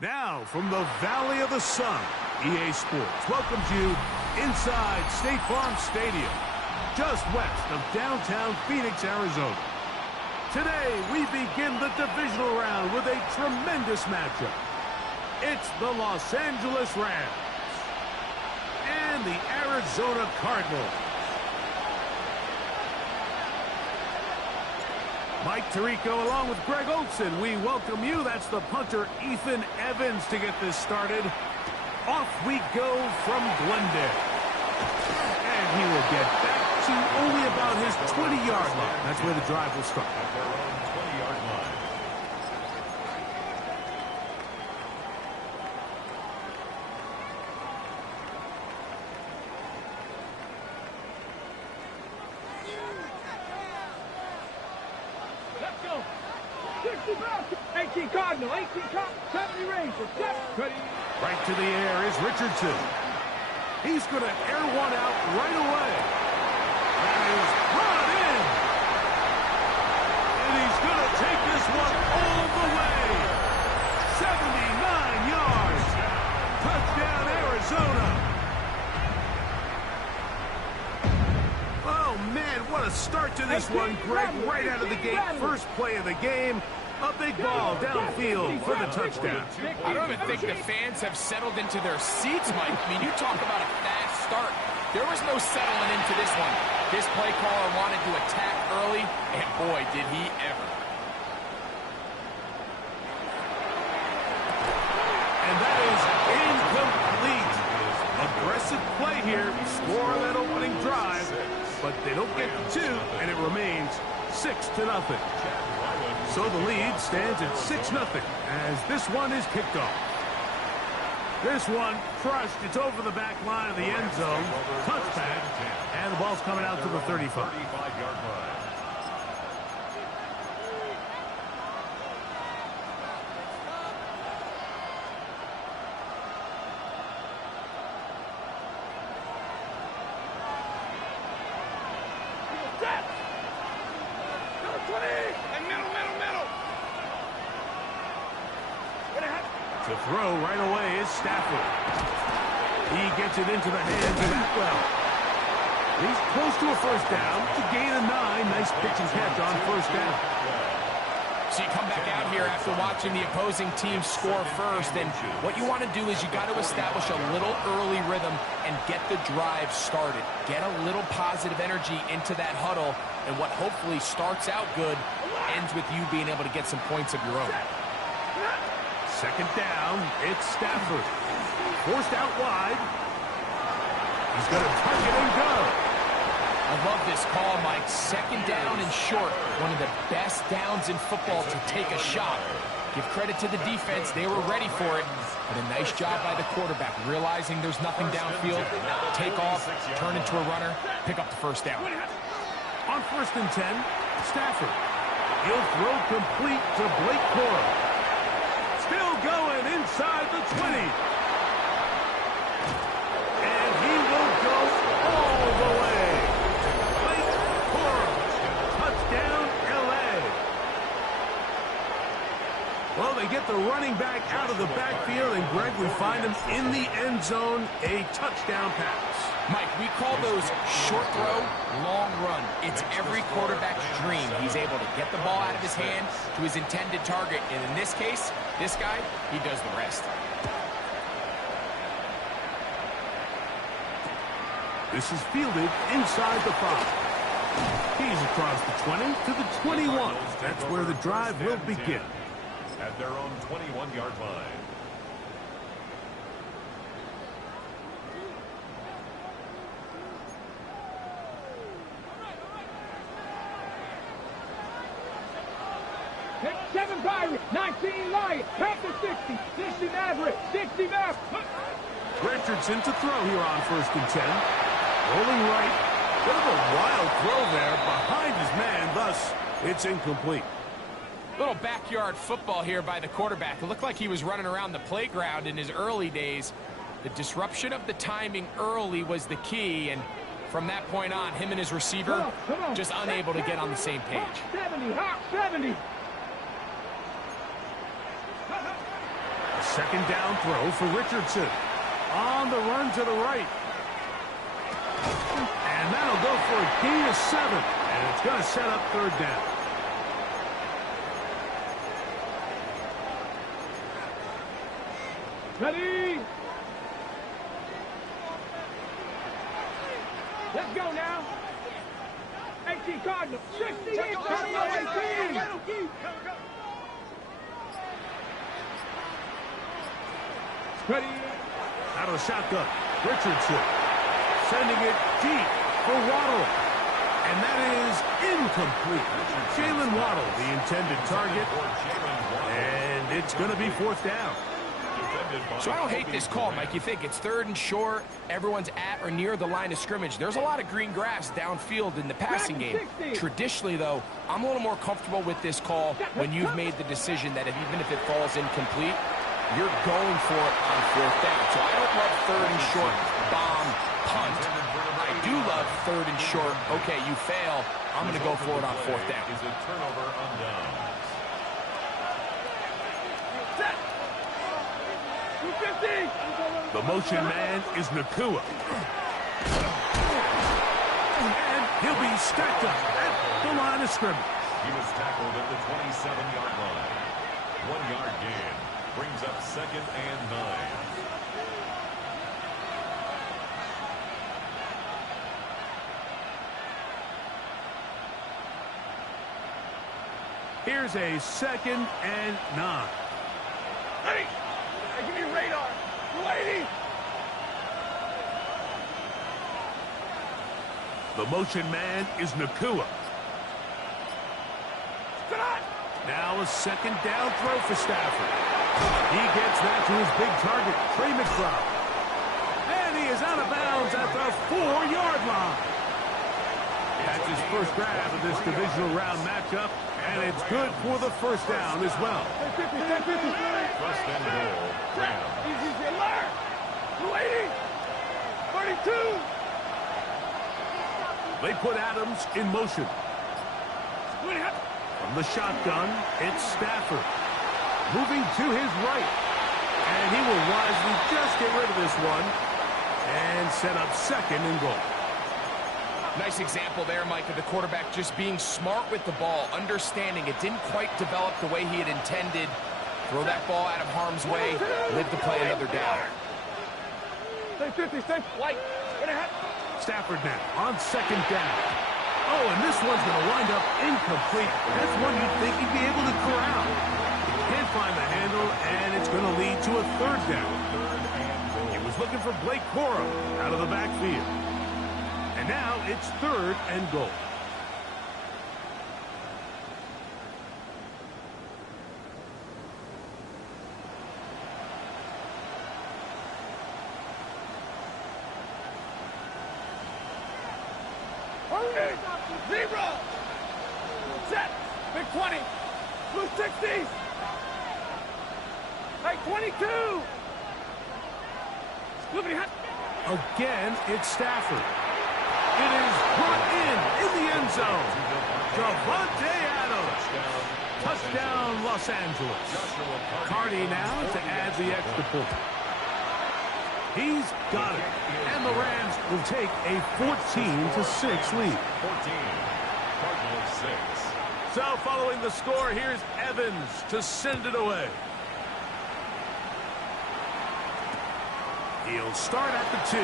Now, from the Valley of the Sun, EA Sports welcomes you inside State Farm Stadium, just west of downtown Phoenix, Arizona. Today, we begin the divisional round with a tremendous matchup. It's the Los Angeles Rams and the Arizona Cardinals. Mike Tirico along with Greg Olson, we welcome you. That's the punter Ethan Evans to get this started. Off we go from Glendale. And he will get back to only about his 20-yard line. That's where the drive will start. At their own 20-yard line. Let's go. 60 back. 18 Cardinal. 18 Cardinal. 70 Ranger. 70. Right to the air is Richardson. He's going to air one out right away. That is brought in. And he's going to take this one all the way. 79 yards. Touchdown, Arizona. Oh, man, what a start to this one, Greg. Right out of the gate, first play of the game. A big ball downfield for the touchdown. I don't even think the fans have settled into their seats, Mike. I mean, you talk about a fast start. There was no settling into this one. This play caller wanted to attack early, and boy, did he ever. And that is incomplete. Aggressive play here, score on that opening drive, but they don't get to two, and it remains 6-0. So the lead stands at 6-0 as this one is kicked off. This one crushed. It's over the back line of the end zone. Touchback. And the ball's coming out to the 35. 35-yard line. To throw right away is Stafford. He gets it into the hands of Atwell. He's close to a first down to gain a 9. Nice pitch and catch on first down. So you come back out here after watching the opposing team score first, and what you want to do is you got to establish a little early rhythm and get the drive started. Get a little positive energy into that huddle, and what hopefully starts out good ends with you being able to get some points of your own. Second down, it's Stafford. Forced out wide. He's going to tuck it and go. I love this call, Mike. Second down and short. One of the best downs in football to take a shot. Give credit to the defense. They were ready for it. But a nice job by the quarterback, realizing there's nothing downfield. Take off, turn into a runner, pick up the first down. On 1st and 10, Stafford. He'll throw complete to Blake Corum. Still going inside the 20. And he will go all the way. Blake Corum. Touchdown, L.A. Well, they get the running back out of the backfield, and Greg, we find him in the end zone, a touchdown pass. Mike, we call those short throw, long run. It's every quarterback's dream. He's able to get the ball out of his hand to his intended target. And in this case, this guy, he does the rest. This is fielded inside the 5. He's across the 20 to the 21. That's where the drive will begin. At their own 21-yard line. 7 Pirates, 19 Lions, count to 60, 60 Mavericks, 60 Mavericks. Richardson to throw here on 1st and 10. Rolling right. Bit of a wild throw there behind his man, thus it's incomplete. Little backyard football here by the quarterback. It looked like he was running around the playground in his early days. The disruption of the timing early was the key, and from that point on, him and his receiver just unable to get on the same page. 70, hot 70. A 2nd down throw for Richardson. On the run to the right. And that'll go for a gain of 7. And it's going to set up 3rd down. Ready? Let's go now. 18 Cardinals. 60 in. Cardinals 18. Ready? Out of the shotgun. Richardson sending it deep for Waddle. And that is incomplete. Jalen Waddle, the intended target. And it's going to be 4th down. So I don't hate this call, Mike. You think it's 3rd and short, everyone's at or near the line of scrimmage. There's a lot of green grass downfield in the passing game. Traditionally, though, I'm a little more comfortable with this call when you've made the decision that even if it falls incomplete, you're going for it on 4th down. So I don't love 3rd and short, bomb, punt. I do love 3rd and short, okay, you fail, I'm going to go for it on 4th down. Is a turnover on downs. The motion man is Nakua. And he'll be stacked up at the line of scrimmage. He was tackled at the 27-yard line. 1-yard gain brings up 2nd and 9. Here's a 2nd and 9. Hey, give me radar. Lady. The motion man is Nakua. Now a 2nd down throw for Stafford. He gets that to his big target, Trey McBride. And he is out of bounds at the 4-yard line. That's his first grab of this divisional round matchup, and it's good for the 1st down as well. 1st and goal, Rams. Easy, alert. 32. They put Adams in motion. From the shotgun, it's Stafford. Moving to his right. And he will wisely just get rid of this one and set up 2nd and goal. Nice example there, Mike, of the quarterback just being smart with the ball, understanding it didn't quite develop the way he had intended. Throw that ball out of harm's way, live to play another down. Stay 50, stay white. Stafford now on 2nd down. Oh, and this one's going to wind up incomplete. That's one you'd think he'd be able to corral. Can't find the handle, and it's going to lead to a 3rd down. He was looking for Blake Corum out of the backfield. And now it's 3rd and goal. Zebra. Set. Big 20. Blue 60s. Hey, 22. Again, it's Stafford. It is brought in the end zone. Davante Adams. Touchdown, Los Angeles. Cardi now to add the extra point. He's got it. And the Rams will take a 14-6 lead. 14. Cardinals 6. So following the score, here's Evans to send it away. He'll start at the 2.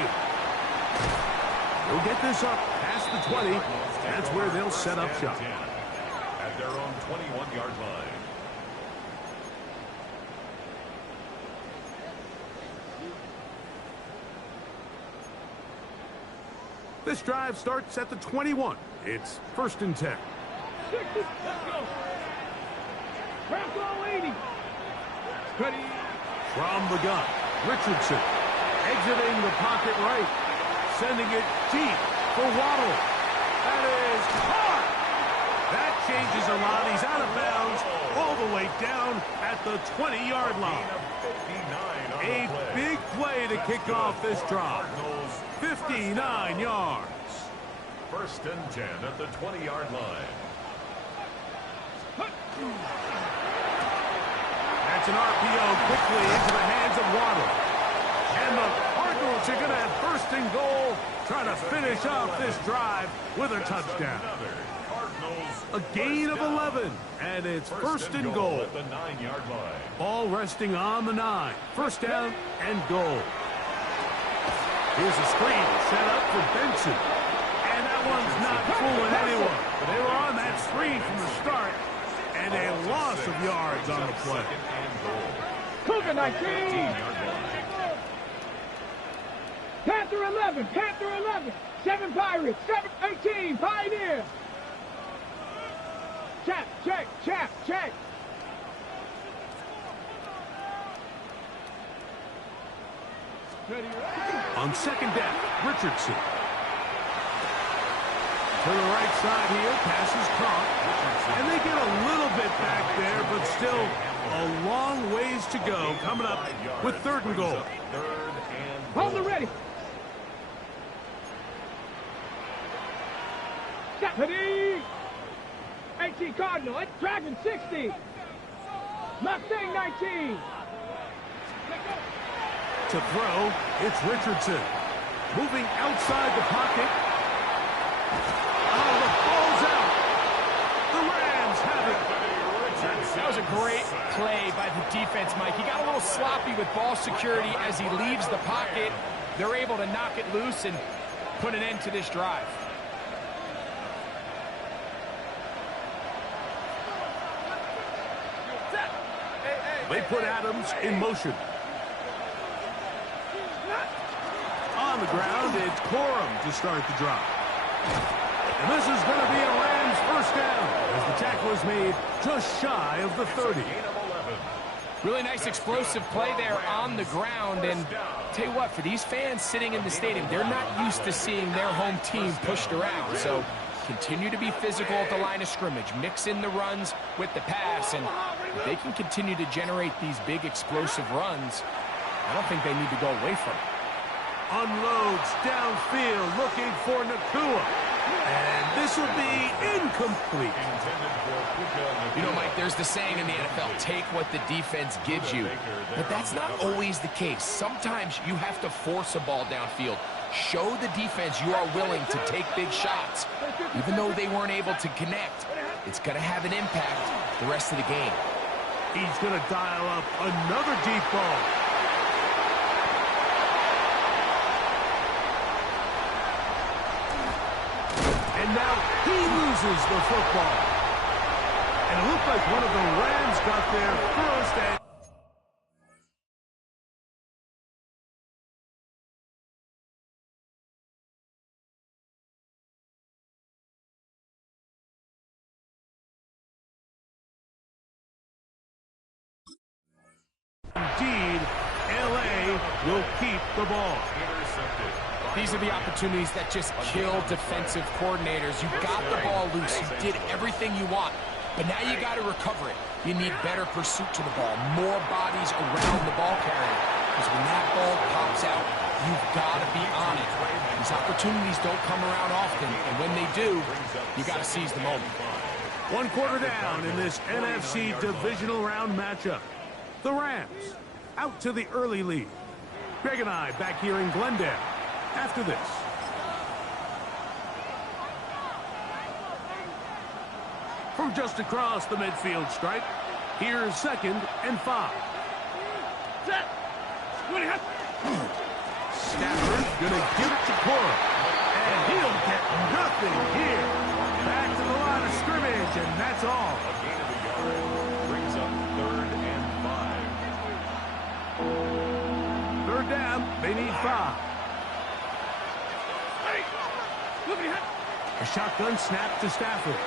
He'll get this up past the 20. That's where they'll set up shop. At their own 21-yard line. This drive starts at the 21. It's 1st and 10. Ready. From the gun, Richardson exiting the pocket right, sending it deep for Waddle. That is caught. That changes a lot. He's out of bounds all the way down at the 20-yard line. A big play to kick off this drive. 59 yards. First and 10 at the 20-yard line. That's an RPO quickly into the hands of Waddle. And the Cardinals are going to have first and goal, trying to finish off this drive with a touchdown. A gain of 11, and it's first and goal. At the 9-yard line. Ball resting on the 9. First down and goal. Here's a screen set up for Benson. And that one's not fooling anyone. They were on that screen from the start, and a loss of yards on the play. Cougar 19. Panther 11. Panther 11. 7 Pirates. 7 18. Pioneer. Check, check, check, check. On second down, Richardson. To the right side here, pass is caught. And they get a little bit back there, but still a long ways to go. Coming up with third and goal. Hold the ready. Ready. 18 Cardinal. Dragon 60. Mustang 19. To throw, it's Richardson. Moving outside the pocket. Oh, the ball's out. The Rams have it. That was a great play by the defense, Mike. He got a little sloppy with ball security as he leaves the pocket. They're able to knock it loose and put an end to this drive. They put Adams in motion. On the ground, it's Corum to start the drive. And this is going to be a Rams first down as the tackle is made just shy of the 30. Really nice explosive play there on the ground. And tell you what, for these fans sitting in the stadium, they're not used to seeing their home team pushed around. So continue to be physical at the line of scrimmage. Mix in the runs with the pass. And if they can continue to generate these big explosive runs, I don't think they need to go away from it. Unloads downfield looking for Nakua. And this will be incomplete. You know, Mike, there's the saying in the NFL, take what the defense gives you. But that's not always the case. Sometimes you have to force a ball downfield. Show the defense you are willing to take big shots. Even though they weren't able to connect, it's going to have an impact the rest of the game. He's going to dial up another deep ball. And now he loses the football. And it looked like one of the Rams got there first. And indeed, LA will keep the ball. These are the opportunities that just kill defensive coordinators. You got the ball loose. You did everything you want. But now you got to recover it. You need better pursuit to the ball. More bodies around the ball carrier. Because when that ball pops out, you've got to be on it. These opportunities don't come around often. And when they do, you got to seize the moment. 1 quarter down in this NFC divisional round matchup. The Rams out to the early lead. Greg and I back here in Glendale after this. From just across the midfield stripe, here's 2nd and 5. Stafford gonna give it to Corum, and he'll get nothing here. Back to the line of scrimmage, and that's all. A gain of a yard brings up 3rd and 5. 3rd down, they need 5. A shotgun snap to Stafford.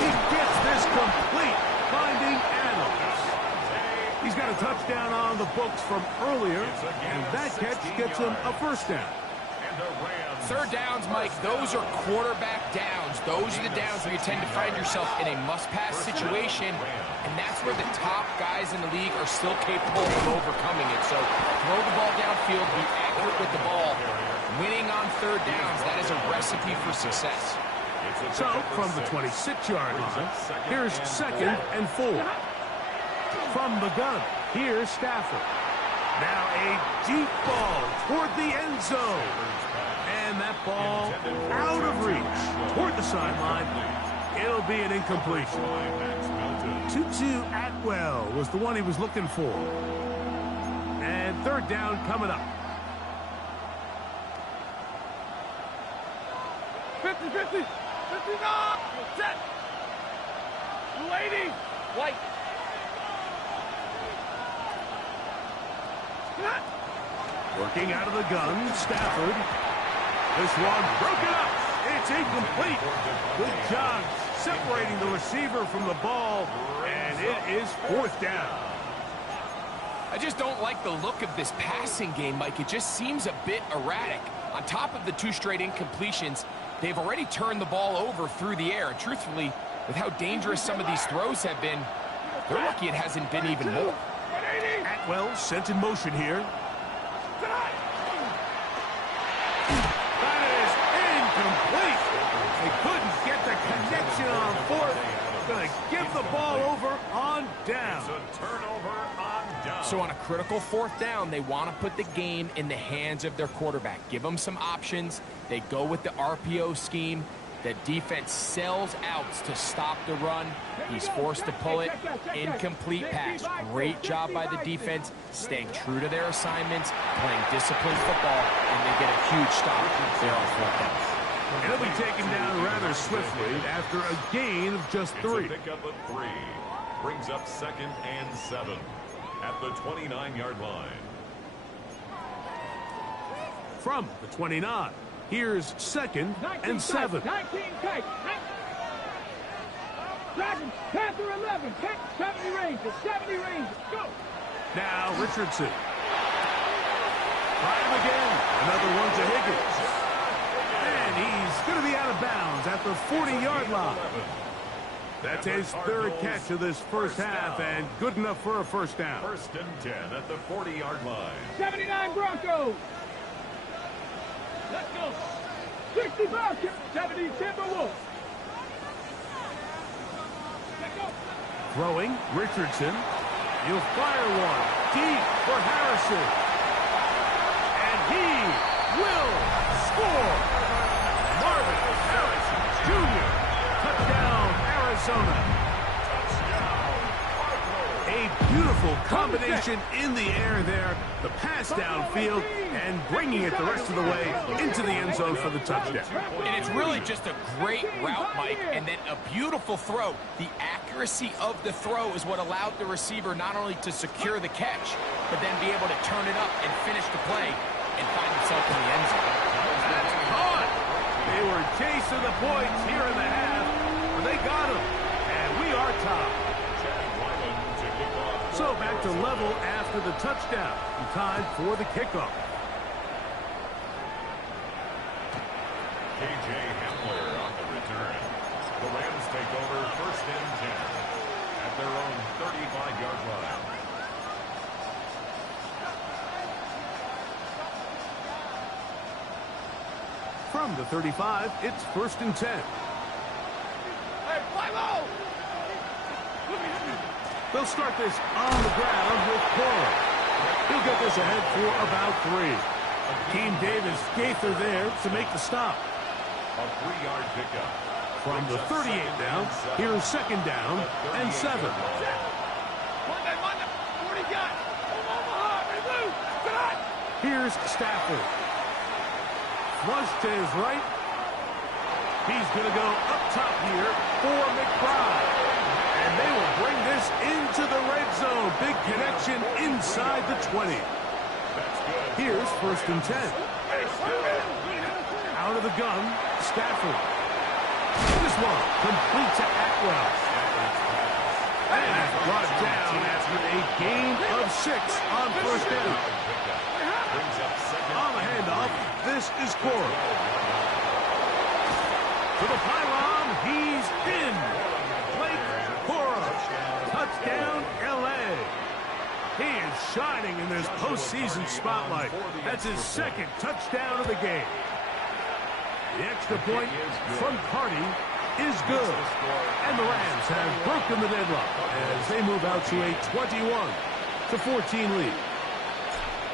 He gets this complete, finding Adams. touchdown on the books from earlier, and that catch gets him a first down. Third downs, Mike, those are quarterback downs. Those are the downs where you tend to find yourself in a must-pass situation, and that's where the top guys in the league are still capable of overcoming it. So throw the ball downfield, be accurate with the ball. Winning on third downs, that is a recipe for success. So from the 26-yard line, here's 2nd and 4. From the gun, here's Stafford. Now a deep ball toward the end zone. And that ball out of reach toward the sideline. It'll be an incompletion. Tutu Atwell was the one he was looking for. And third down coming up. 50-50. 59. Set. Lady. White. Working out of the gun, Stafford. This one broken up. It's incomplete. Good job separating the receiver from the ball, and it is fourth down. I just don't like the look of this passing game, Mike. It just seems a bit erratic. On top of the 2 straight incompletions, they've already turned the ball over through the air. And truthfully, with how dangerous some of these throws have been, they're lucky it hasn't been even more. Atwell sent in motion here. That is incomplete. They couldn't get the connection on fourth. Going to give the ball over on down. So on a critical fourth down, they want to put the game in the hands of their quarterback. Give them some options. They go with the RPO scheme. The defense sells outs to stop the run. He's forced to pull it. Incomplete pass. Great job by the defense, staying true to their assignments, playing disciplined football, and they get a huge stop there on fourth down. And it'll be taken down rather swiftly after a gain of just 3. It's a pickup of 3. Brings up 2nd and 7 at the 29-yard line. From the 29, here's 2nd and 7. 19 kite. Dragons, Panther 11, 70 Rangers, 70 Rangers, go! Now Richardson. Try him again. Another one to Higgins. And he's going to be out of bounds at the 40-yard line. That's his third catch of this first half, and good enough for a first down. 1st and 10 at the 40-yard line. 79 Broncos. Let's go. 65, 70 Timberwolves. Let's go. Throwing, Richardson. He'll fire one deep for Harrison. And he will score. Marvin Harrison Jr. Touchdown, Arizona. A beautiful combination in the air there. The pass downfield and bringing it the rest of the way into the end zone for the touchdown. And it's really just a great route, Mike, and then a beautiful throw. The accuracy of the throw is what allowed the receiver not only to secure the catch, but then be able to turn it up and finish the play and find himself in the end zone. That's caught. They were chasing the points here in the half, but they got him, and we are tied. So back to level after the touchdown. Time for the kickoff. KJ Hamler on the return. The Rams take over 1st and 10 at their own 35-yard line. From the 35, it's 1st and 10. Hey, fly low. They'll start this on the ground with Cora. He'll get this ahead for about 3. Team Davis Gaither there to make the stop. A 3-yard pickup. From the 38 now, here's 2nd down and 7. Monday, 40 got. Omaha, remove. Cut. Here's Stafford. Flush to his right. He's going to go up top here for McBride. And they will bring this into the red zone. Big connection inside the 20. Here's 1st and 10. Out of the gun, Stafford. This one complete to Atwell. And brought down at with a gain of 6 on first down. On the handoff, this is Cora. To the pylon, he's in. Blake Cora. Touchdown, L.A. He is shining in this postseason spotlight. That's his second touchdown of the game. The extra point from Carty is good. And the Rams have broken the deadlock as they move out to a 21-14 lead.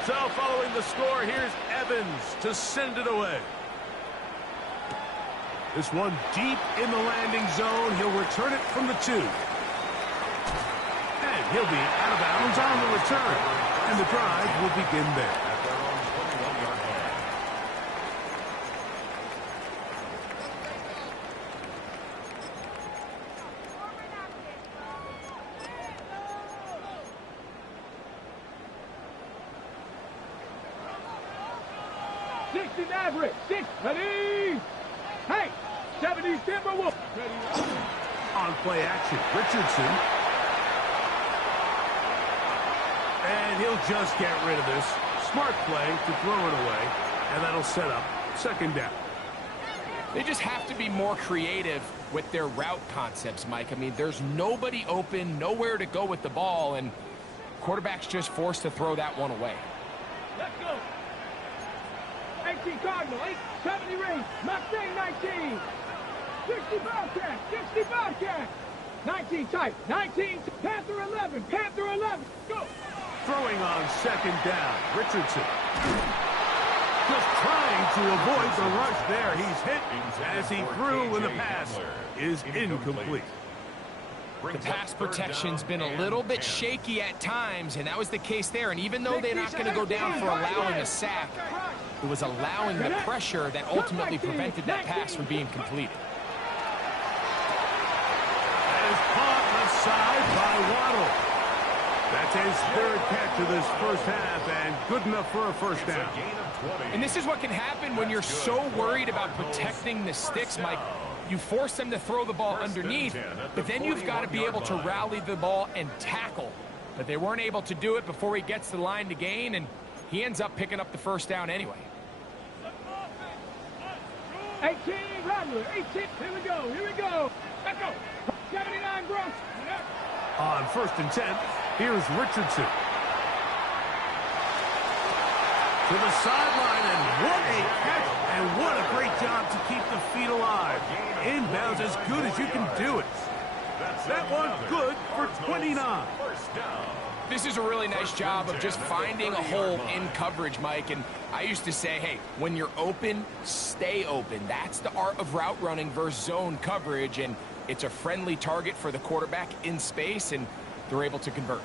So following the score, here's Evans to send it away. This one deep in the landing zone. He'll return it from the 2. And he'll be out of bounds on the return. And the drive will begin there. Maverick, 6, ready, hey, 70 Timberwolves, ready. On play action, Richardson. And he'll just get rid of this. Smart play to throw it away, and that'll set up second down. They just have to be more creative with their route concepts, Mike. I mean, there's nobody open, nowhere to go with the ball, and quarterback's just forced to throw that one away. Let's go. 18 Cardinal, 870 range, Mustang 19, 60 Bobcat, 60 Bobcat, 19 type, 19, Panther 11, Panther 11, go. Throwing on second down, Richardson. Just trying to avoid the rush there. He's hit as he threw when the pass is incomplete. The pass protection's been a little bit shaky at times, and that was the case there. And even though they're not going to go down for allowing a sack, it was allowing the pressure that ultimately prevented that pass from being completed. That is caught aside by Waddle. That's his third catch of this first half, and good enough for a first down. And this is what can happen when you're so worried about protecting the sticks, Mike. You force them to throw the ball underneath, but then you've got to be able to rally the ball and tackle. But they weren't able to do it before he gets the line to gain, and he ends up picking up the first down anyway. 18, Rattler, 18, here we go, let's go. 79 Gross. On 1st and 10, here's Richardson. To the sideline, and what a catch, and what a great job to keep the feet alive. Inbounds as good as you can do it. That one good for 29. This is a really nice job of just finding a hole in coverage, Mike. And I used to say, hey, when you're open, stay open. That's the art of route running versus zone coverage, and it's a friendly target for the quarterback in space, and they're able to convert.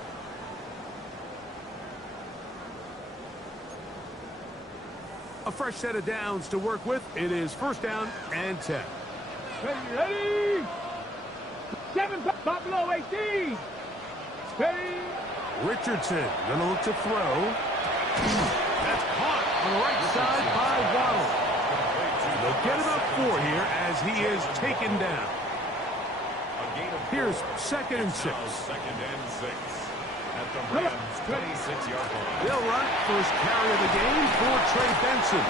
A fresh set of downs to work with. It is 1st down and 10. Ready. 7, Buffalo 18. Ready. Richardson gonna look to throw. That's caught on the right side by Waddle. They'll get about 4 here as he is taken down. Here's 2nd and 6. At the Rams' 26-yard line. They'll run first carry of the game for Trey Benson.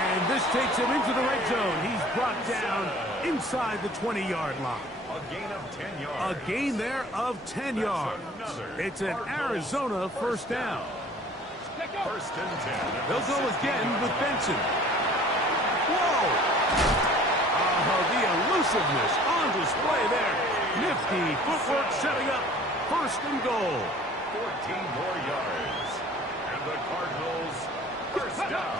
And this takes him into the red zone. He's brought down inside the 20-yard line. A gain of 10 yards. A gain there of 10 yards. It's an Arizona first down. 1st and 10. They'll go again with Benson. Whoa! Oh, the elusiveness on display there. Nifty footwork setting up 1st and goal. 14 more yards. And the Cardinals first down.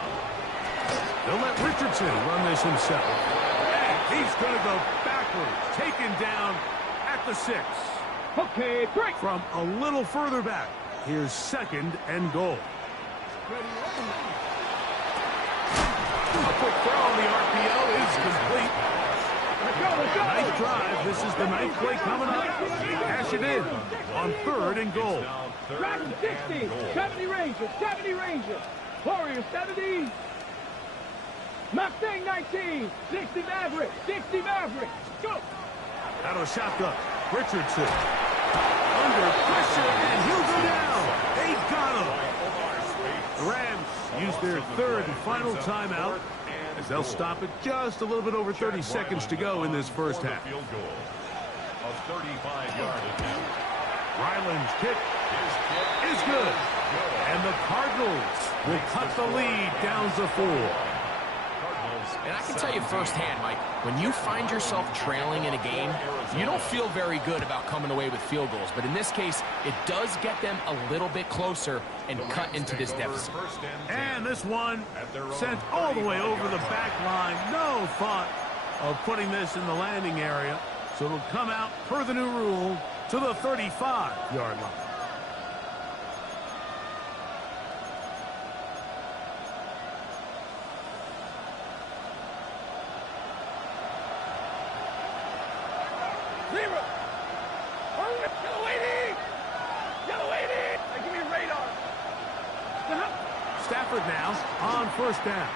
They'll let Richardson run this himself. And he's going to go backwards. Taken down at the 6. Okay, break. From a little further back, here's 2nd and goal. A quick throw on the RPO is complete. Let's go. Nice drive. This is the 9th play coming up. Cash it in on 3rd and goal. Dragon 60, 70 Ranger, Warrior 70, Mustang 19, 60 Maverick, go! Out of shotgun, Richardson. under pressure, and he'll go down. They got him. The Rams use their third and final timeout as they'll stop it just a little bit over 30 seconds to go in this first half. A 35-yard attempt. Ryland's kick is good. And the Cardinals will cut the lead down to 4. And I can tell you firsthand, Mike, when you find yourself trailing in a game, you don't feel very good about coming away with field goals. But in this case, it does get them a little bit closer and cut into this deficit. And this one sent all the way over the back line. No thought of putting this in the landing area. So it'll come out, per the new rule, to the 35-yard line. Stafford now on first down.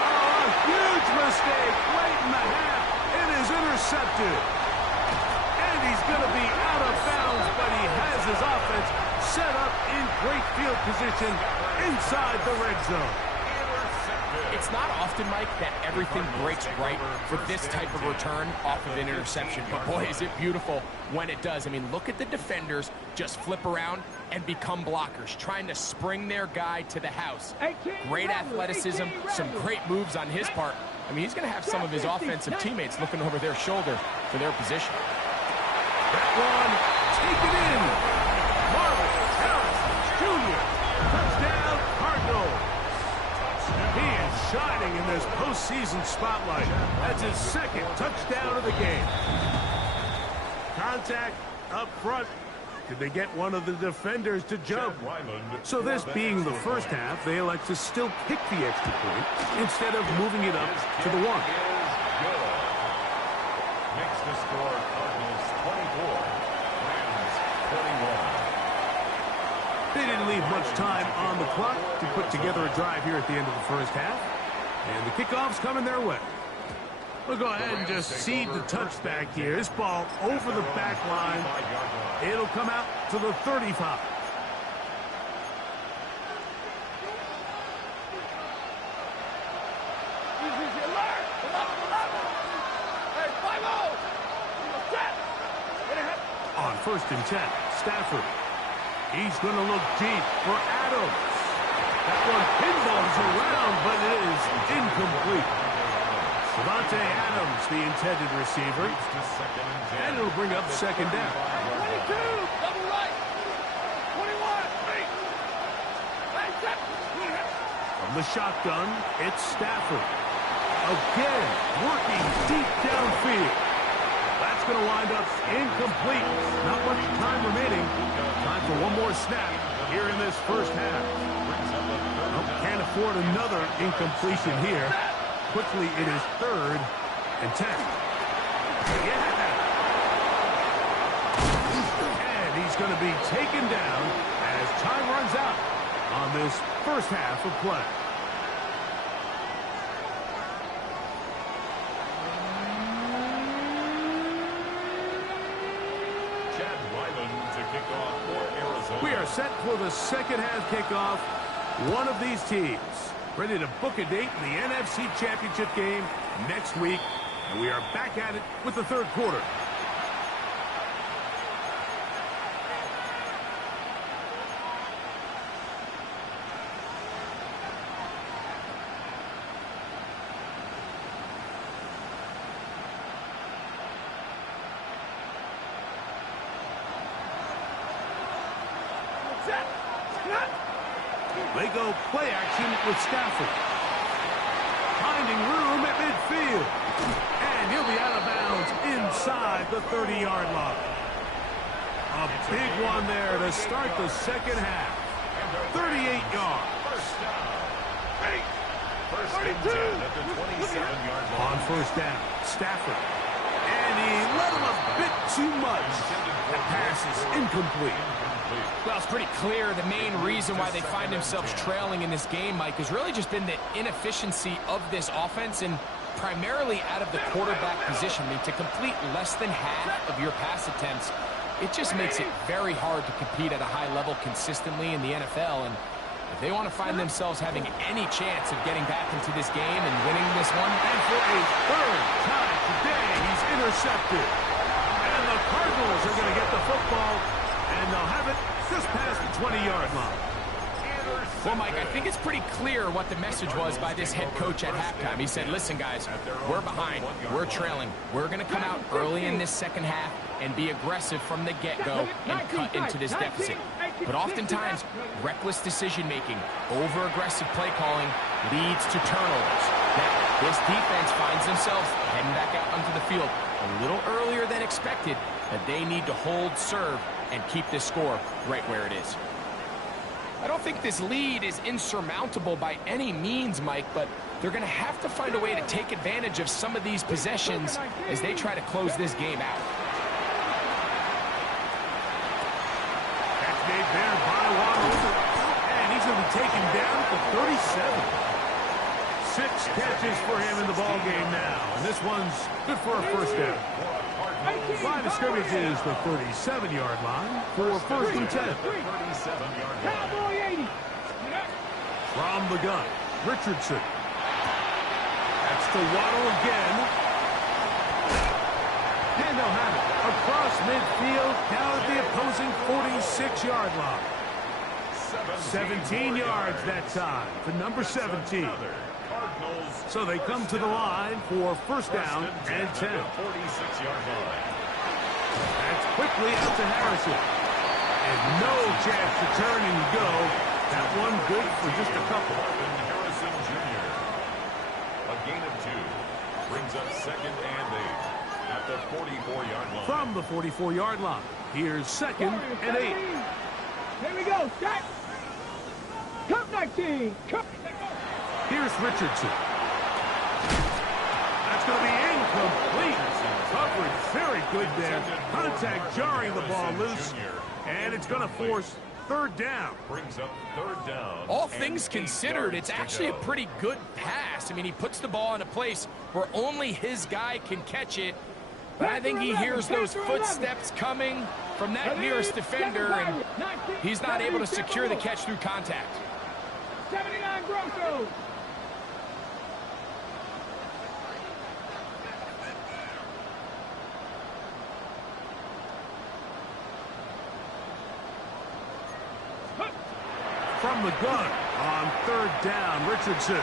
Oh, a huge mistake late in the half. It is intercepted. And he's going to be out of bounds, but he has his offense set up in great field position inside the red zone. It's not often, Mike, that everything breaks right for this type of return off of an interception. But, boy, is it beautiful when it does. I mean, look at the defenders just flip around and become blockers, trying to spring their guy to the house. Great athleticism, some great moves on his part. I mean, he's going to have some of his offensive teammates looking over their shoulder for their position. That one, taken in. Marvin Harrison Jr. Touchdown, Cardinals. He is shining in this postseason spotlight. That's his second touchdown of the game. Contact up front. Did they get one of the defenders to jump? So this being the first half, they elect to still kick the extra point instead of moving it up to the 1. Makes the score Cardinals 24, Rams 41. They didn't leave much time on the clock to put together a drive here at the end of the first half. And the kickoff's coming their way. We'll go ahead and just seed the touchback here. This ball over the back line. It'll come out to the 35. On first and 10, Stafford. He's going to look deep for Adams. That one pinballs around, but it is incomplete. Devontae Adams, the intended receiver. And it'll bring up second down. 22, double right. 21, From the shotgun, it's Stafford. Again, working deep downfield. That's going to wind up incomplete. Not much time remaining. Time for one more snap here in this first half. Nope, can't afford another incompletion here. Quickly, it is 3rd and 10. Yeah! And he's going to be taken down as time runs out on this first half of play. We are set for the second half kickoff. One of these teams ready to book a date in the NFC Championship game next week. And we are back at it with the third quarter. They go play action with Stafford. Finding room at midfield. And he'll be out of bounds inside the 30-yard line. A big one there to start the second half. 38 yards. First and 10 at the 27-yard line. On first down, Stafford. And he let him a bit too much. The pass is incomplete. Well, it's pretty clear the main reason why they find themselves trailing in this game, Mike, has really just been the inefficiency of this offense and primarily out of the quarterback position. I mean, to complete less than half of your pass attempts it just makes it very hard to compete at a high level consistently in the NFL. And if they want to find themselves having any chance of getting back into this game and winning this one. And for a third time today, he's intercepted. And the Cardinals are going to get the football, and they'll have it just past the 20-yard line. Well, Mike, I think it's pretty clear what the message was by this head coach at halftime. He said, listen, guys, we're behind. We're trailing. We're going to come out early in this second half and be aggressive from the get-go and cut into this deficit. But oftentimes, reckless decision-making, over-aggressive play calling leads to turnovers. Now, this defense finds themselves heading back out onto the field a little earlier than expected, but they need to hold serve and keep this score right where it is. I don't think this lead is insurmountable by any means, Mike, but they're going to have to find a way to take advantage of some of these possessions as they try to close this game out. Catch made there by Waddle, and he's going to be taken down at the 37. 6 catches for him in the ball game now, and this one's good for a first down. Line of scrimmage is the 37-yard line for first and 10. Cowboy 80. From the gun, Richardson. That's to Waddle again. And they'll have it across midfield down at the opposing 46-yard line. 17 yards that time to number 17. So they come to the line for first down and 10. 46-yard line. That's quickly out to Harrison. And no chance to turn and go. That one good for just a couple. Harrison Jr. A gain of 2 brings up second and 8 at the 44-yard line. From the 44-yard line, here's second and 8. Here we go. Set. Cup 19. Cup. Here's Richardson. That's going to be incomplete. Coverage very good there. Contact jarring the ball loose. And it's going to force third down. Brings up third down. All things considered, it's actually a pretty good pass. I mean, he puts the ball in a place where only his guy can catch it. But I think he hears those footsteps coming from that nearest defender, and he's not able to secure the catch through contact. 79 Broncos. From the gun on third down, Richardson.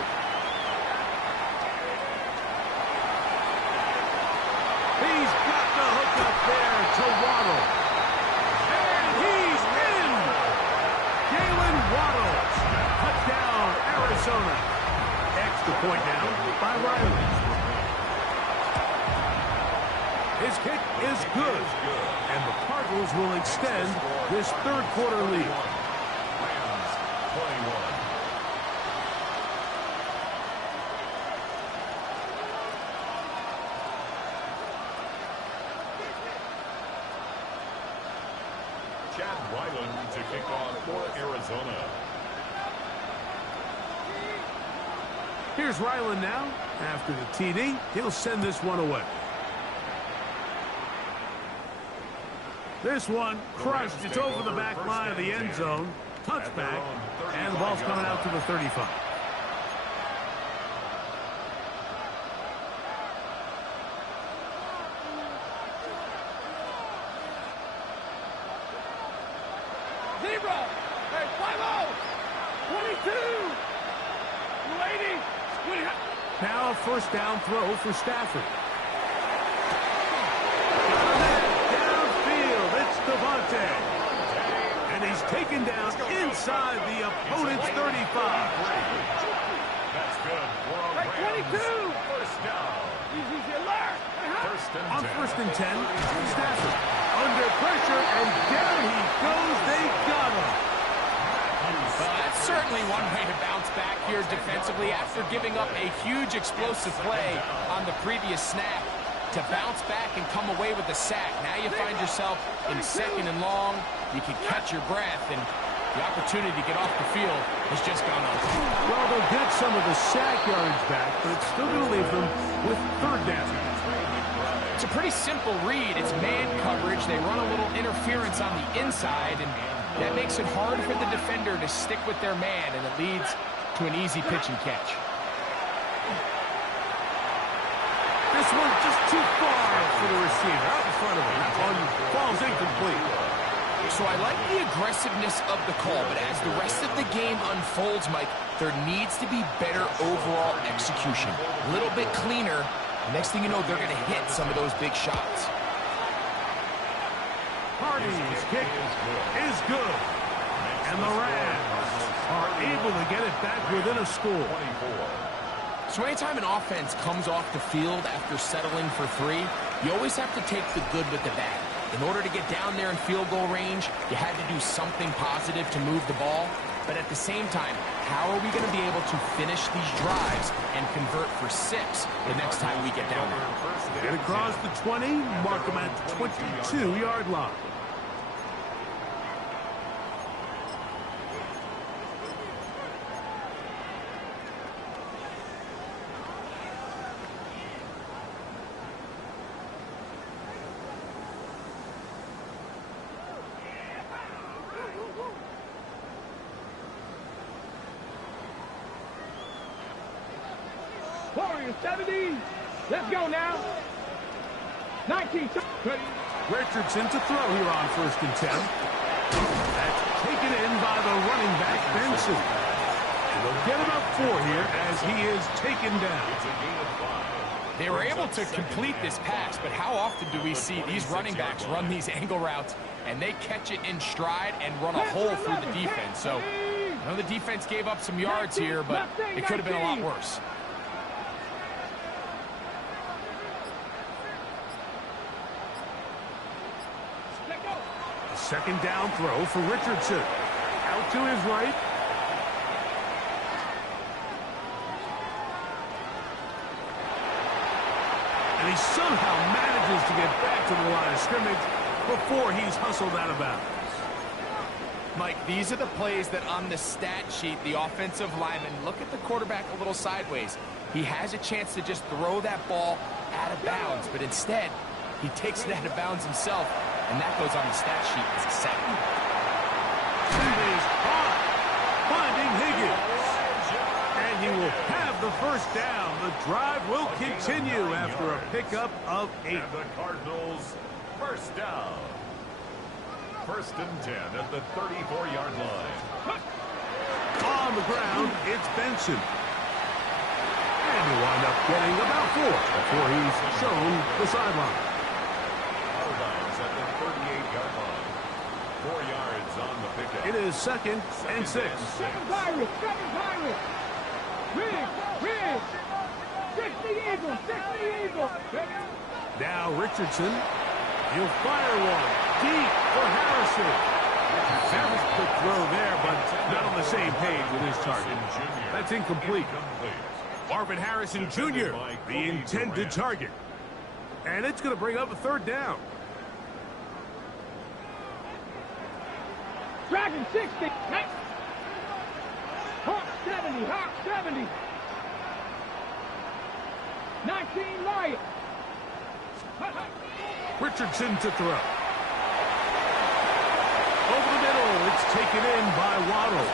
He's got the hook up there to Waddle. And he's in. Jalen Waddle. Touchdown, Arizona. Extra point now by Riley. His kick is good. And the Cardinals will extend this third quarter lead. 21. Chad Ryland to kick off for Arizona. Here's Ryland now. After the TD, he'll send this one away. This one crushed. It's over the back line of the end zone. Touchback, and the ball's coming out to the 35. Zebra. Hey, 5-0. 22. 280. Now a first down throw for Stafford. Downfield, it's Devontae. And he's taken down inside the opponent's 35. That's good. Hey, 22. First down. Easy alert. On first and 10, Stafford under pressure, and down he goes. They got him. Well, that's certainly one way to bounce back here defensively after giving up a huge explosive play on the previous snap. To bounce back and come away with a sack. Now you find yourself in second and long. You can catch your breath, and the opportunity to get off the field has just gone up. Well, they'll get some of the sack yards back, but it's still going to leave them with third down. It's a pretty simple read. It's man coverage. coverage, they run a little interference on the inside, and that makes it hard for the defender to stick with their man, and it leads to an easy pitch and catch. This one just too far for the receiver. Out in front of him. That one falls incomplete. So I like the aggressiveness of the call, but as the rest of the game unfolds, Mike, there needs to be better overall execution. A little bit cleaner. Next thing you know, they're going to hit some of those big shots. Hardy's kick is good. And the Rams are able to get it back within a score. So anytime an offense comes off the field after settling for 3, you always have to take the good with the bad. In order to get down there in field goal range, you had to do something positive to move the ball. But at the same time, how are we going to be able to finish these drives and convert for 6 the next time we get down there? Get across the 20, mark them at the 22-yard line. Warriors 70. Let's go now. 19. Richardson to throw here on 1st and 10. That's taken in by the running back, Benson. And they'll get about 4 here as he is taken down. They were able to complete this pass, but how often do we see these running backs run these angle routes and they catch it in stride and run a hole through the defense? So I know the defense gave up some yards here, but it could have been a lot worse. Second down throw for Richardson. Out to his right. And he somehow manages to get back to the line of scrimmage before he's hustled out of bounds. Mike, these are the plays that on the stat sheet, the offensive linemen look at the quarterback a little sideways. He has a chance to just throw that ball out of bounds, but instead, he takes it out of bounds himself, and that goes on the stat sheet as a sack. That is hot, finding Higgins. And he will have the first down. The drive will continue after a pickup of 8. And the Cardinals, first down. 1st and 10 at the 34-yard line. On the ground, it's Benson. And he'll wind up getting about 4 before he's shown the sideline. At the 38-yard line. 4 yards on the pickup. It is 2nd and 6. 7 Pirates. 7 Pirates. Riggs. 60 Eagles. 60 Eagles. Now Richardson. He'll fire one deep for Harrison. That was a quick throw there, but not on the same page with his target. That's incomplete. Marvin Harrison Jr., the intended target. And it's going to bring up a 3rd down. Dragon 60. Hawk 70. Hawk 70. 19 Lions. Richardson to throw. Over the middle, it's taken in by Waddle.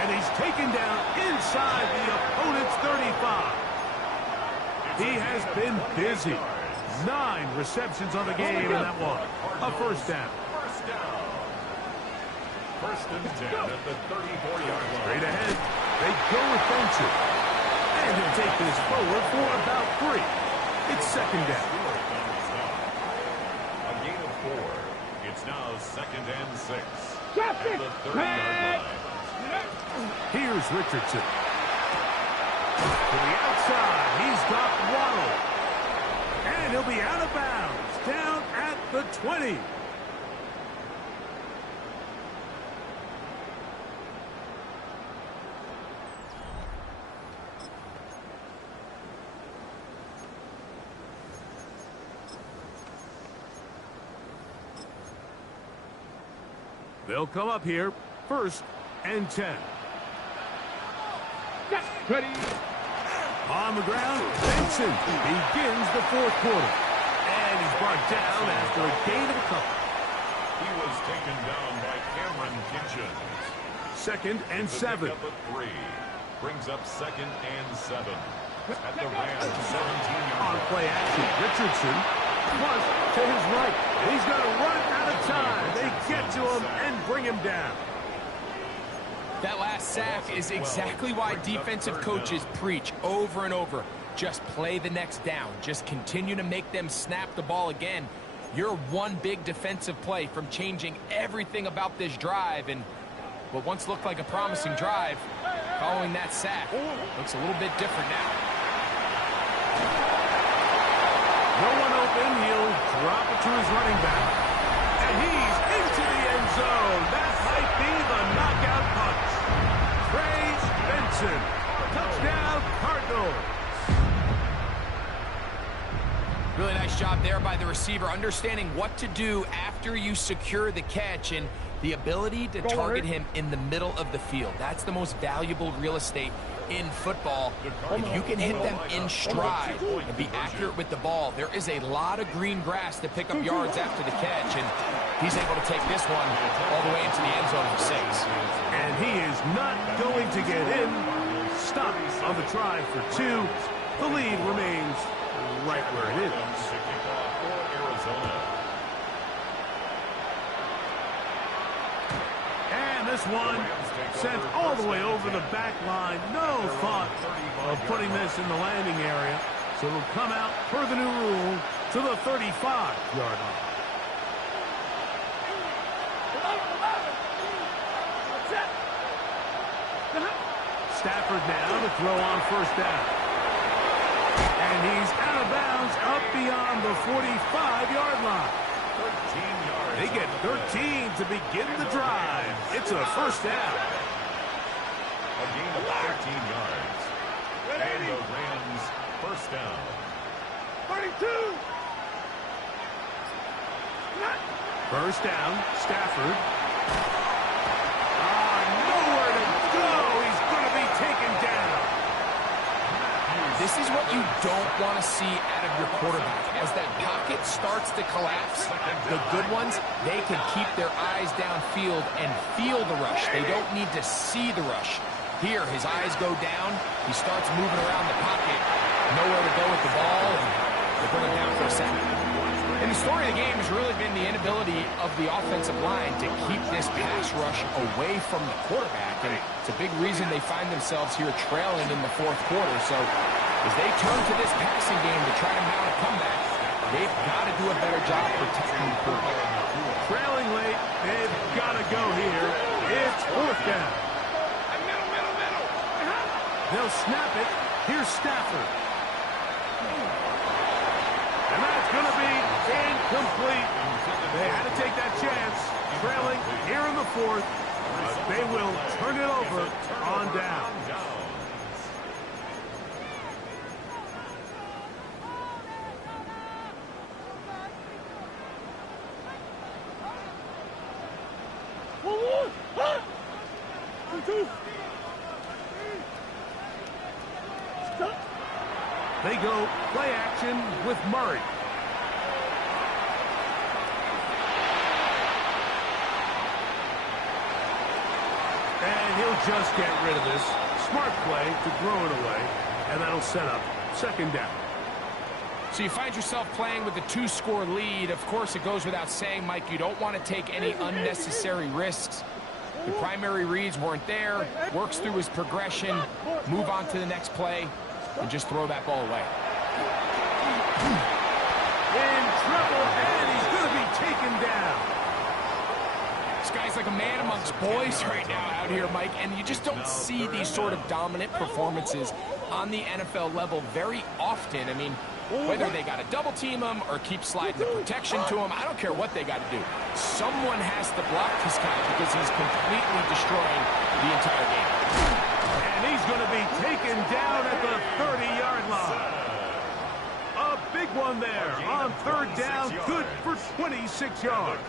And he's taken down inside the opponent's 35. He has been busy. 9 receptions on the game in that one. A 1st down. 1st and 10 at the 34-yard line. Straight ahead, they go with Benson. And he'll take this forward for about 3. It's 2nd down. A gain of 4. It's now 2nd and 6. At the 30-yard line. Here's Richardson. To the outside, he's got Waddle. And he'll be out of bounds, down at the 20. They'll come up here, 1st and 10. Ready. On the ground, Benson begins the 4th quarter. And he's brought down after a gain of a couple. He was taken down by Cameron Kitchens. 2nd and 7. Up at 3. Brings up 2nd and 7. At the Rams 17-yard On play action, Richardson plus to his right. He's going to run out of time. They get to him and bring him down. That last sack is exactly why defensive coaches preach over and over. Just play the next down. Just continue to make them snap the ball again. You're one big defensive play from changing everything about this drive, and what once looked like a promising drive, following that sack, looks a little bit different now. No one open. He'll drop it to his running back. And he's into the end zone. That might be the knockout punch. Trace Benson. Touchdown, Cardinals. Really nice job there by the receiver, understanding what to do after you secure the catch and the ability to target him in the middle of the field. That's the most valuable real estate in football. If you can hit them in stride and be accurate with the ball, there is a lot of green grass to pick up yards after the catch, and he's able to take this one all the way into the end zone for 6. And he is not going to get in. Stopped on the try for 2. The lead remains right where it is. And this one sent all the way over the back line. No thought of putting this in the landing area. So it'll come out per the new rule to the 35-yard line. Stafford now to throw on 1st down. And he's out of bounds up beyond the 45-yard line. 13 yards. They get 13 to begin the drive. It's a 1st down. A gain of 13 yards. And the Rams 1st down. 32. 1st down, Stafford. Nowhere to go. He's going to be taken down. This is what you don't want to see out of your quarterback. As that pocket starts to collapse, the good ones, they can keep their eyes downfield and feel the rush. They don't need to see the rush. Here, his eyes go down. He starts moving around the pocket. Nowhere to go with the ball, and they bring him down for a sack. And the story of the game has really been the inability of the offensive line to keep this pass rush away from the quarterback. And it's a big reason they find themselves here trailing in the 4th quarter. So as they turn to this passing game to try to mount a comeback, they've got to do a better job protecting the quarterback. Trailing late, they've got to go here. It's 4th down. They'll snap it. Here's Stafford. And that's going to be incomplete. They had to take that chance. Trailing here in the 4th. They will turn it over on down. They go play action with Murray. And he'll just get rid of this. Smart play to throw it away. And that'll set up 2nd down. So you find yourself playing with a 2-score lead. Of course, it goes without saying, Mike, you don't want to take any unnecessary risks. The primary reads weren't there. Works through his progression. Move on to the next play. And just throw that ball away. In trouble, and he's going to be taken down. This guy's like a man amongst boys right now out here, Mike, and you just don't see these sort of dominant performances on the NFL level very often. I mean, whether they got to double team him or keep sliding the protection to him, I don't care what they got to do. Someone has to block this guy because he's completely destroying the entire game. And he's going to be taken down at the 30-yard line. A big one there on 3rd down, good for 26 yards.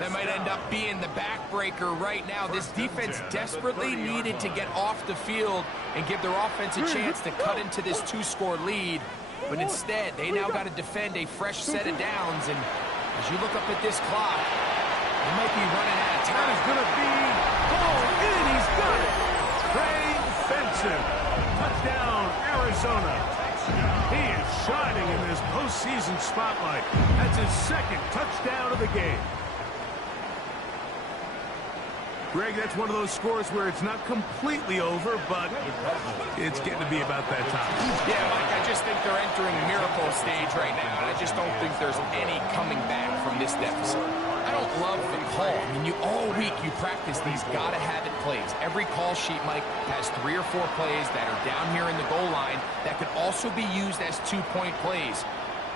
That might end up being the backbreaker right now. This defense desperately needed to get off the field and give their offense a chance to cut into this 2-score lead. But instead, they now got to defend a fresh set of downs. And as you look up at this clock, they might be running out of time. That is going to be ball in. He's got it. Trey Benson. Touchdown, Arizona. He is shining in this postseason spotlight. That's his second touchdown of the game. Greg, that's one of those scores where it's not completely over, but it's getting to be about that time. Yeah, Mike, I just think they're entering miracle stage right now, and I just don't think there's any coming back from this deficit. I don't love the call. I mean, all week you practice these gotta-have-it plays. Every call sheet, Mike, has 3 or 4 plays that are down here in the goal line that could also be used as 2-point plays.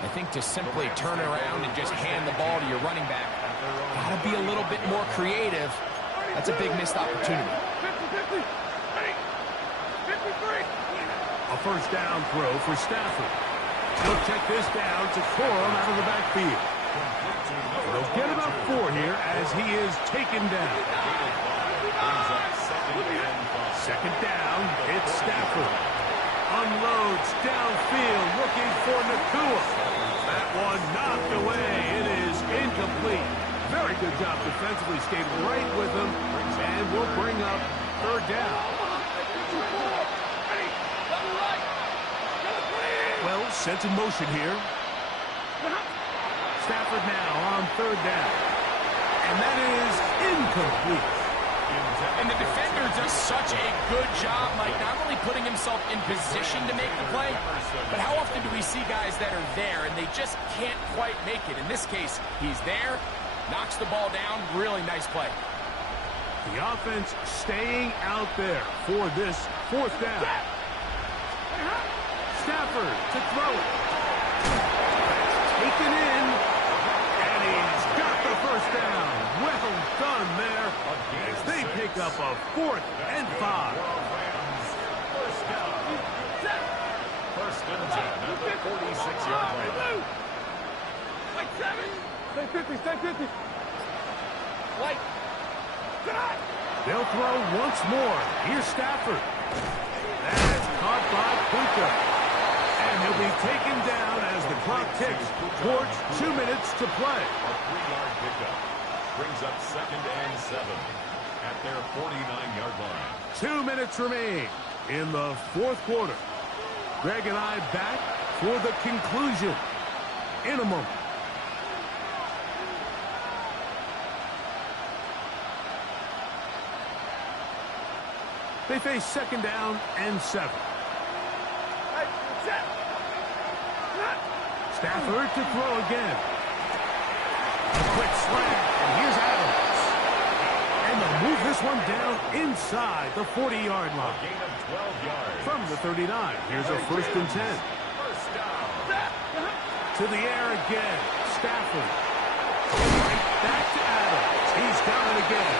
I think to simply turn around and just hand the ball to your running back, gotta be a little bit more creative. That's a big missed opportunity. 50-50. 53. A first down throw for Stafford. He'll check this down to Corum out of the backfield. They'll get about 4 here as he is taken down. Second down, it's Stafford. Unloads downfield, looking for Nakua. That one knocked away. It is incomplete. Very good job defensively, stayed right with him, and will bring up third down. Well, set in motion here. Stafford now on third down. And that is incomplete. And the defender does such a good job, Mike, not only putting himself in position to make the play, but how often do we see guys that are there and they just can't quite make it? In this case, he's there, knocks the ball down, really nice play. The offense staying out there for this fourth down. Stafford to throw it. Taken in, and he's got the first down. Well done there as they pick up a 4th and 5. First and 10 at the 46-yard line. Like 7. Stay 50, stay 50. Like. They'll throw once more. Here's Stafford. That's caught by Puka. And he'll be taken down as the clock ticks towards 2 minutes to play. A 3-yard pickup brings up 2nd and 7 at their 49-yard line. 2 minutes remain in the fourth quarter. Greg and I back for the conclusion in a moment. They face second down and 7. Stafford to throw again. A quick slant, and here's Adams. And they'll move this one down inside the 40-yard line. Gain of 12 yards. From the 39, here's a 1st and 10. First down. To the air again, Stafford. Right back to Adams. He's got it again.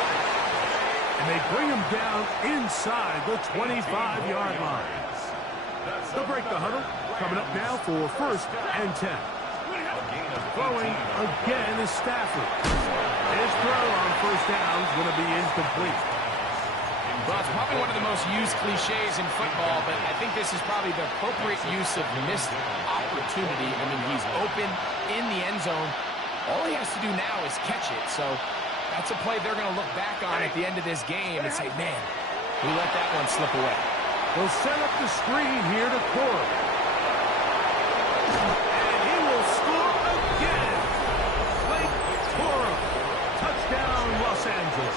And they bring him down inside the 25-yard line. They'll break the huddle. Coming up now for 1st and 10. Throwing again is Stafford. His throw on first down is going to be incomplete. Well, it's probably one of the most used cliches in football, but I think this is probably the appropriate use of missed opportunity. I mean, he's open in the end zone. All he has to do now is catch it. So that's a play they're going to look back on at the end of this game and say, man, we let that one slip away. They'll set up the screen here to Corum. And he will score again. Blake Corum. Touchdown, Los Angeles.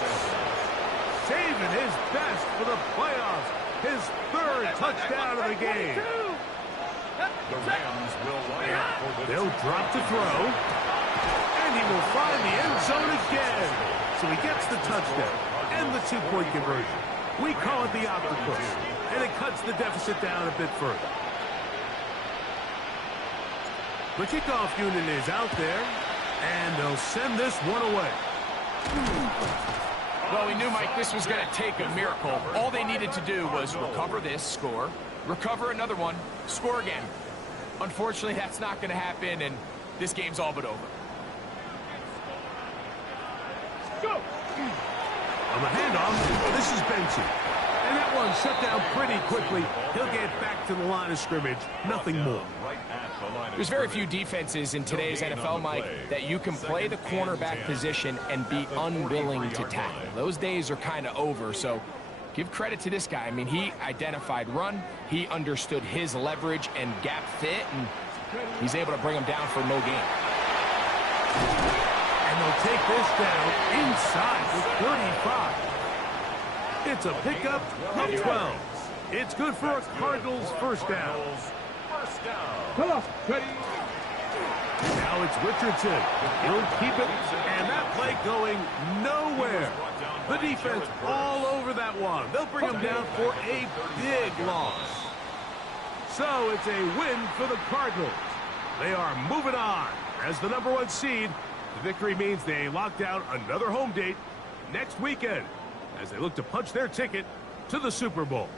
Saving his best for the playoffs. His 3rd touchdown of the game. The Rams will line up for the They'll drop to throw. And he will find the end zone again. So he gets the touchdown and the 2-point conversion. We call it the octopus. And it cuts the deficit down a bit further. The kickoff unit is out there. And they'll send this one away. Well, we knew, Mike, this was going to take a miracle. All they needed to do was recover this, score, recover another one, score again. Unfortunately, that's not going to happen, and this game's all but over. Go! On the handoff, this is Benson. And that That one shut down pretty quickly. He'll get back to the line of scrimmage. Nothing more. There's very few defenses in today's NFL, Mike, that you can play the cornerback position and be unwilling to tackle. Those days are kind of over, so give credit to this guy. I mean, he identified run, he understood his leverage and gap fit, and he's able to bring him down for no gain. And they'll take this down inside the 35. It's a pickup of 12. It's good for a Cardinals first down. Come on, ready. Now it's Richardson. He'll keep it, and that play going nowhere. The defense all over that one. They'll bring him down for a big loss. So it's a win for the Cardinals. They are moving on as the #1 seed. The victory means they lock down another home date next weekend as they look to punch their ticket to the Super Bowl.